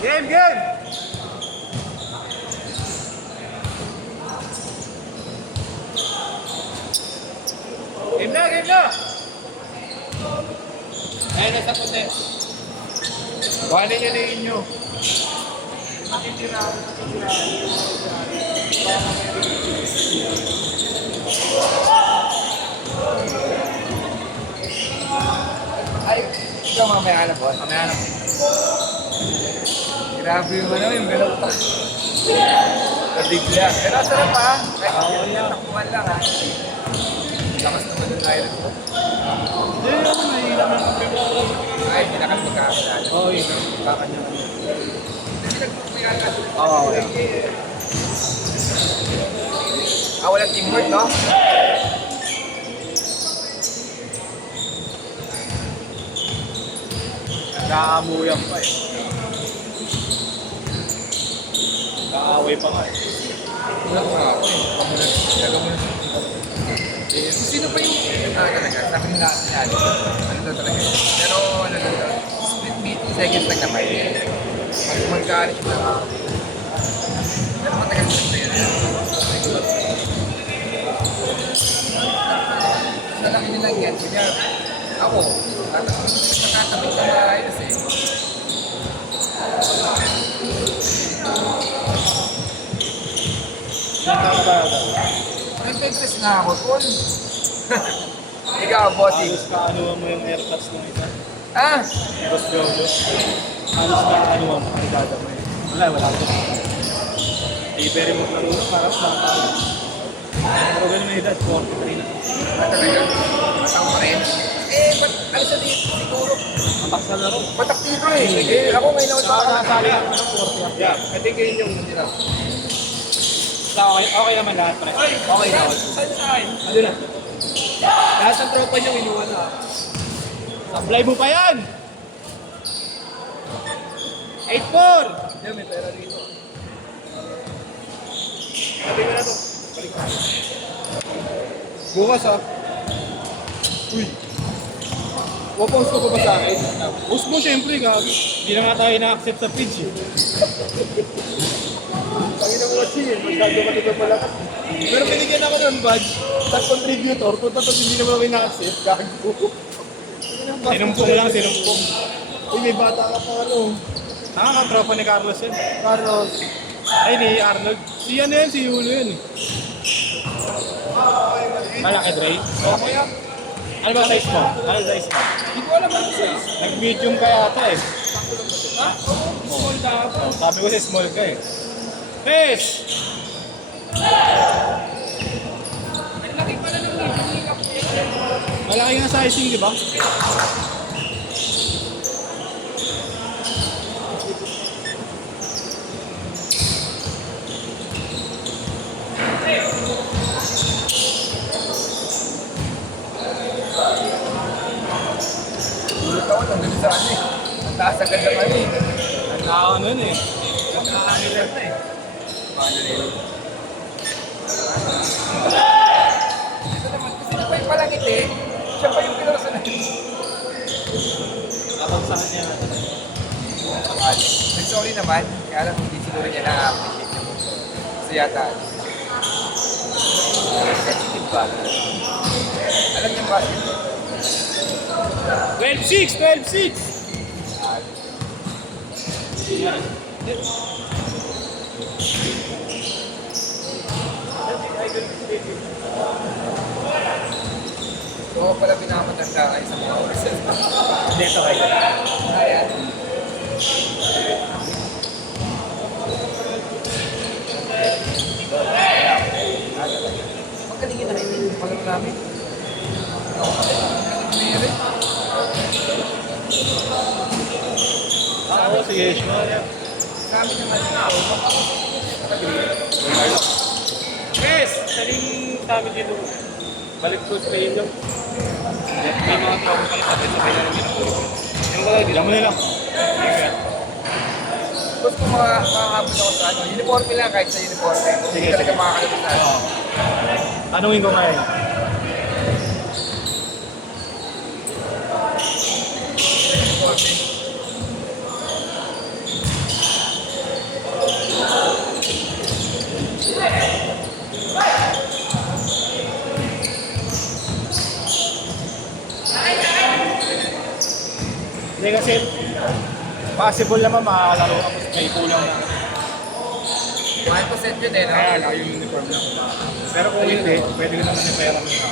Game, game! Game na, game na! Ayun, nasa puti. Kuhanin nyo na inyo. Ay, ikaw mamaya na po. Mamaya na po. Grabe yung ano, yung galaw pa. Kabigla. Pero sarap pa. Kahit yung takuan lang ha. Lakas naman yung island ko. Hindi, ako nahihila ng kape mo. Ay, hindi na kami magkakasalan. Oo, yun. Kakanya. Kasi nagpupuyan ka. Oo, wala. Walang teamwork, no? Nakaamuyang pa eh. Nakaaway pa nga eh. Wala ko nga ako eh. Nagawa mo na sino pa yung talaga? Sabi nila natin. Ano daw talaga? Pero ano daw? Split meeting seconds lang naman. Magkaalit siya na. Pero matagal siya yun. Lalaki nilang yan. Kaya ako, nakatamit sa maayos eh. Nag-test na ako, Paul. Ikaw, bossing. Halos kaanuhan mo yung airpads ng isa. Ah! Boss Jojo. Halos kaanuhan mo. Ang dadamay. Wala ko. Iberi mo lang ulo para sa mga. Pero ganun may edad, 43 na. Talaga? Matang pa rin? Ba't ano sa dito? Siguro. Matak sa laro. Patak dito eh. Ako ngayon ako Saka baka nakasali ako ng 40 up. Yeah, I think yun yung nandito. Okay naman lahat pre. Okay na. Saan? Ano na? Lahat ng tropa niyo inuwan na. Sablay mo pa yan! 8-4! Yan, may pera dito. Sabi ko na to. Balik ka. Bukas ah. Uy. Wapost ko pa ba sa akin? Post mo syempre, gabi. Hindi na nga tayo na-accept sa page eh. Pangin mo kasi eh. Masyado matito pala. Pero binigyan ako ng badge. Sa contributor. Kung tapos hindi naman ako na-accept. Gago. Sinumpong lang, sinumpong. Uy, may bata ka pa ano. Nakakatropa ni Carlos yun. Carlos. Ay, ni Arnold. Si ano yun, si Yulo yun eh. Malaki, Dre. Okay ah. Ano ba size mo? Ano size mo? Hindi ko alam ano size. Nag-medium ka yata eh. Ha? Small dapat. Sabi ko si small ka eh. Pes! Ang laki pala ng hikap niya. Malaki nga sizing, di ba? Tulog ako lang dun sa ano eh. Ang taas agad ng ano eh. Ano yun eh. Naka-annular na eh. Paano nila? Ito naman, kasi na pa yung palangit eh. Siya pa yung pinarasanan. Tapos sa kanya. Nag-sorry naman, kaya alam hindi siguro niya na-appreciate yung mundo. Kasi yata, sensitive ba? Alam niya ba? 12-6! 12-6! Oo pala pinamatanda kayo sa mga oras. Dito kayo. Ayan. Magaling yun na rin yung palaro namin. Meron. Oo, sige. Sa amin naman Yes! Saling kami dito. Balik ko sa inyo. May mga tao pala sa atin sa kanya ng ginagawa. Yung bagay, di naman nila. gusto ko makakabot ako sa ano. Uniforme lang kahit sa uniforme. Hindi talaga makakalabot na. Tanungin ko ngayon. Uniforme. Possible naman makakalaro ka kasi may kulang na. 1% yun eh, no? Kaya lang yung uniform lang. Pero kung hindi, pwede ko naman yung pera mo na.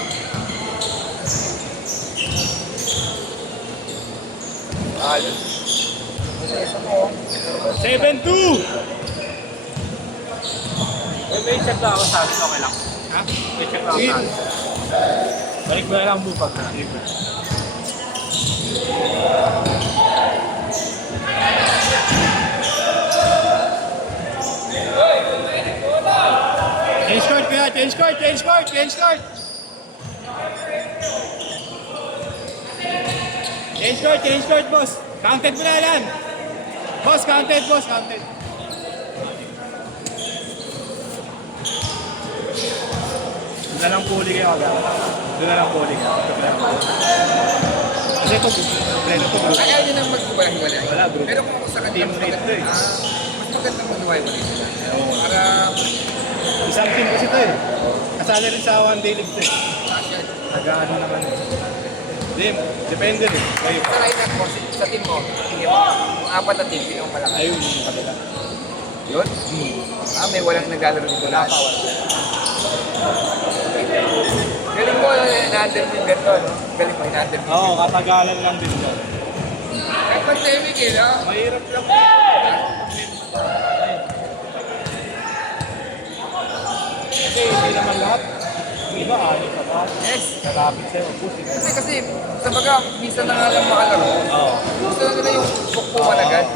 Ayun. Ito mo. 7-2! May check lang ako sa akin, okay lang. Ha? May check lang ako sa akin. Balik mo na lang bukas na. Change court kuya, change court, change court, change court! Change court, boss! Counted mo na yan! Boss, counted, boss, counted! Doon na lang puli kayo agad. Doon na lang puli kayo. Kasi ito, pleno to bro. Ayaw nyo nang maghiwalay. Wala, bro. Pero kung sa kanila, Team rate to eh. mas magandang maghiwalay sila. Para, Isang team kasi ito eh. Kasali rin sa one day league to eh. bakit? Nag-ano naman eh. Hindi, depende rin. Kayo. Sa lineup mo, sa team mo, hindi mo, yung apat na team, pinong malaki. Ayun, yung kabila. Yun? May walang naglalaro dito lahat. Galing mo, in-handle mo yung ganito, no? Galing mo, in-handle mo. Oo, katagalan lang din yun. Ay, pandemic eh, no? Mahirap lang. Kasi hindi naman lahat. Yung iba, alit ka pa. Yes. Kalapit sa'yo, pusin. Kasi, sa baga, minsan na nga lang makalaro. Oo. Gusto na nila yung bukbukan agad.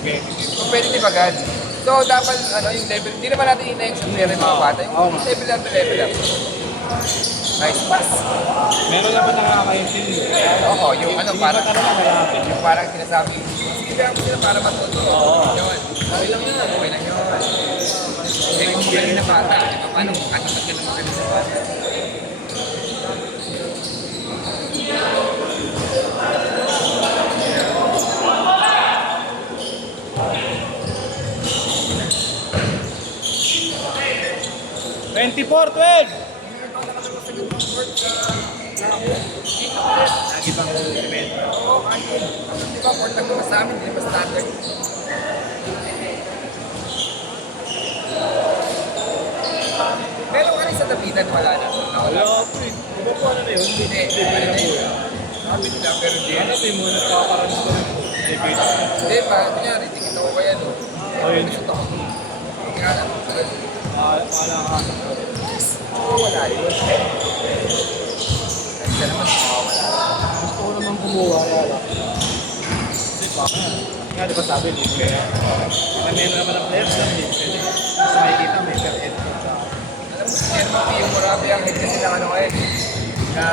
Okay. Competitive agad. So, dapat, yung level, hindi naman natin ina-explain rin mga bata. Yung level up to level up. Nice pass. Meron naman nakakaintindi. Oo, yung parang, talaga malapit. yung parang sinasabi, sige mo sila para matuto. Oo. Yun. Okay lang yun. Okay lang yun. Eh, kung magaling na bata, di ba? Paano kung katapat ka ng magaling na bata? $24-12! Lagi bang event? Oo, ayun. Di ba, port lang naman sa amin, di ba standard? Meron ka rin sa tapitan, wala na. Wala po eh. Diba po ano na yun? Hindi, ano na yun? Sabi nila, pero hindi. Ano po yung muna nagkakaroon ko rin po. Debate. Hindi pa, kunyari, tingin ako kaya no. Ayun. Shoot ako. Kaya na, Wala ka. oo, wala yun. Kasi naman, wala. Gusto ko naman kumuha kaya lang. Kasi baka, nga diba sabi, libre yan. Kami naman ang players lang, libre. Mas makikita, may per head. Alam mo, si Herman yung Murabi ang head kasi ng ano eh. Na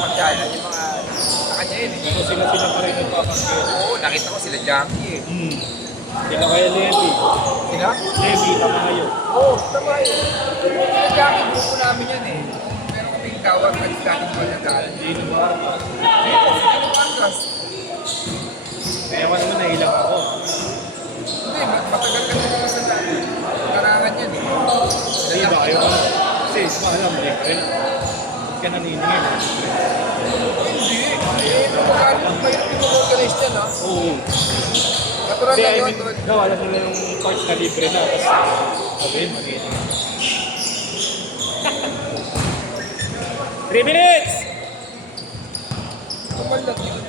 pagkala, yung mga sa kanya yun eh. So sila pa rin nagpapagkaya. Oo, nakita ko sila Jackie eh. Sila kaya Levi. Sila? Levi, tama ngayon. Oo, tama yun. Sila Jackie, grupo namin yan eh. Pero kami yung tawag, nag-starting ko na dahil. Gino Barca. Yes, ano Marcos? Kaya man naman nahilang ako. Hindi, matagal ka na sa larangan yan eh. Kasi iba kayo. Kasi alam, libre. Ba't ka naniningin? Hindi. Eh, mahirap yung mag-organize dyan ah. Oo. Katulad Hindi, na I yun, mean, no, alam nila yung parts na libre na. Tapos, sabi, mag-iingat. 3 minutes! tumaldag yun.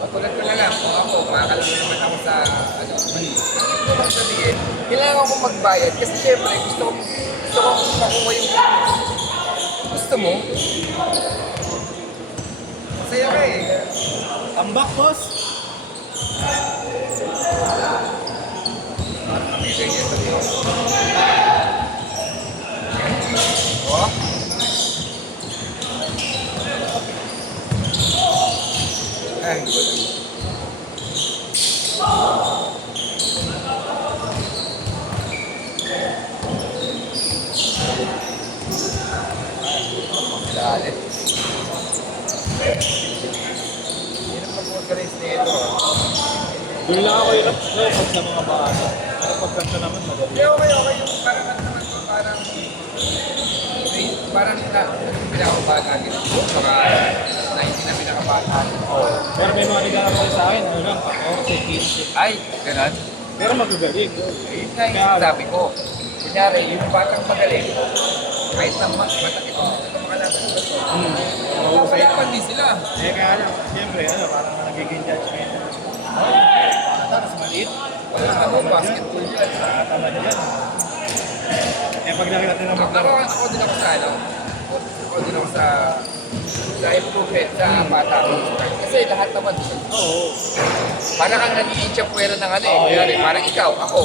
Katulad ko na lang, kung ako, makakalala naman ako sa, ano, mali. Ang ibig ko sabihin, kailangan ko magbayad kasi syempre, gusto ko makuha yung gusto mo. Masaya ka eh. Tambak, boss! May ganyan sa iyo. Oh? Ay, hindi ko lang. Dali. Hirap mag-organize na ito. Doon lang ako hirap pag sa mga bata. Pero pagkanta naman madali. Hindi, okay. Yung parang ano naman ko, parang na, pinakabahan natin. Baka 19 na sa bata. Pero may mga nagkakaroon sa akin, ano lang, 14, 15. Ay, ganun. Pero magagaling. Yun nga yung sabi ko. Kunyari, yung batang magaling, kahit na matakit ito makalaban ko. Mahusay Kapalaban na. din sila. Eh kaya lang, siyempre, parang nagiging judgment. Tapos maliit. Wala ano, basketball yan. Tama yan. Eh pag nakita nila maglaro, Ako din ako sa ano. Ako din ako sa improvement sa bata ko. Kasi lahat naman. oo. Parang kang nag-i-incha puwera ng ano eh. Kunyari, parang ikaw, ako.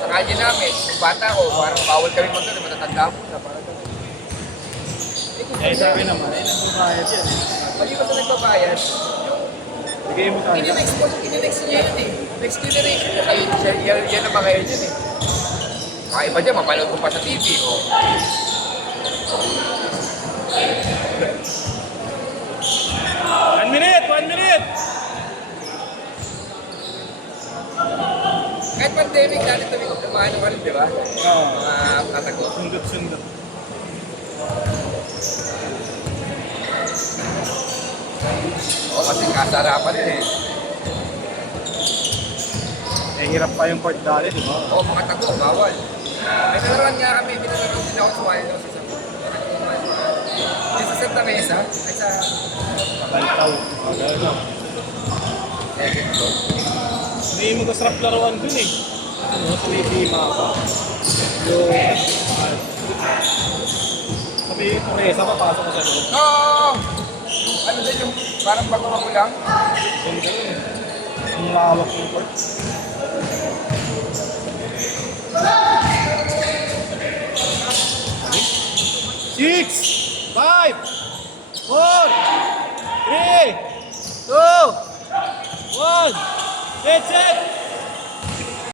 Sa kanya namin, yung bata ko, parang bawal kami mag-ano, matatanda mo na. Parang ganun. Eh sa akin naman, eh nagbabayad yan. Pag iba sa nagbabayad, Bigay mo tayo. Ini-next niya yun eh. Next generation na kayo. Yan ang mga yun eh. Mga iba dyan, mapanood ko pa sa TV. Oh. 1 minute! 1 minute! Kahit pandemic, dati kami kung kumain naman, di ba? Oo. Mga katago. Sundot-sundot. Oo, kasi kasarapan din eh. Eh hirap pa yung part dati, di ba? Oo, mga tago, bawal. May nalaroan nga kami, pinalaroan din ako sa Wilo sa Sabu. Yung sa Santa Mesa, ay sa Talitaw. Gano'n. second floor. Hindi mo kasarap laruan dun eh. Ano, sa may bima pa. Yung... sabi yung presa, papasok ko sa loob. Oo! Ano din yung parang bago lang? Yung gano'n. Ang lawak yung court. Six, 5, 4, 3, 2, 1. That's it!